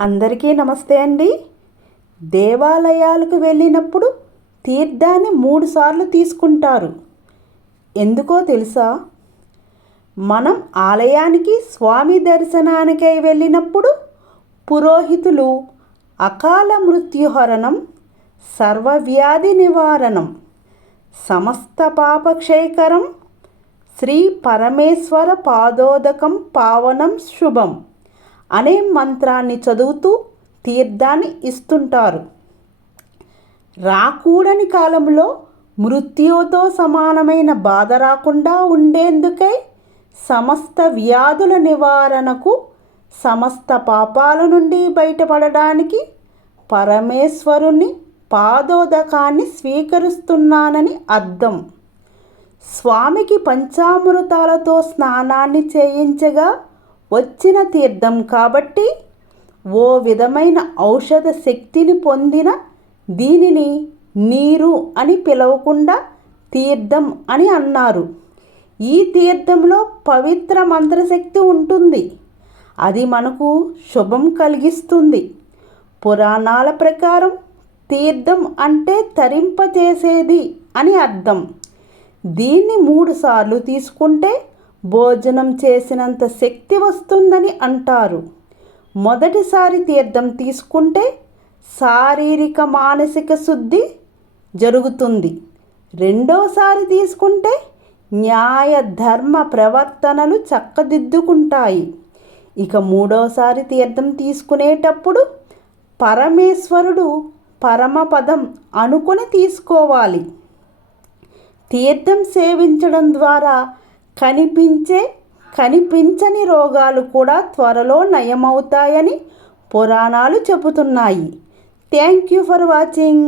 అందరికీ నమస్తే అండి. దేవాలయాలకు వెళ్ళినప్పుడు తీర్థాన్ని మూడుసార్లు తీసుకుంటారు. ఎందుకో తెలుసా? మనం ఆలయానికి స్వామి దర్శనానికై వెళ్ళినప్పుడు పురోహితులు అకాల మృత్యుహరణం సర్వవ్యాధి నివారణం సమస్త పాపక్షయకరం శ్రీ పరమేశ్వర పాదోదకం పావనం శుభం అనే మంత్రాన్ని చదువుతూ తీర్థాన్ని ఇస్తుంటారు. రాకూడని కాలంలో మృత్యుతో సమానమైన బాధ రాకుండా ఉండేందుకై సమస్త వ్యాధుల నివారణకు సమస్త పాపాల నుండి బయటపడడానికి పరమేశ్వరుని పాదోదకాన్ని స్వీకరిస్తున్నానని అర్థం. స్వామికి పంచామృతాలతో స్నానాన్ని చేయించగా వచ్చిన తీర్థం కాబట్టి ఓ విధమైన ఔషధ శక్తిని పొందిన దీనిని నీరు అని పిలవకుండా తీర్థం అని అన్నారు. ఈ తీర్థంలో పవిత్ర మంత్రశక్తి ఉంటుంది. అది మనకు శుభం కలిగిస్తుంది. పురాణాల ప్రకారం తీర్థం అంటే తరింపచేసేది అని అర్థం. దీన్ని మూడుసార్లు తీసుకుంటే భోజనం చేసినంత శక్తి వస్తుందని అంటారు. మొదటిసారి తీర్థం తీసుకుంటే శారీరక మానసిక శుద్ధి జరుగుతుంది. రెండోసారి తీసుకుంటే న్యాయ ధర్మ ప్రవర్తనలు చక్కదిద్దుకుంటాయి. ఇక మూడోసారి తీర్థం తీసుకునేటప్పుడు పరమేశ్వరుడు పరమపదం అనుకుని తీసుకోవాలి. తీర్థం సేవించడం ద్వారా కనిపించే కనిపించని రోగాలు కూడా త్వరలో నయమవుతాయని పురాణాలు చెబుతున్నాయి. Thank you for watching.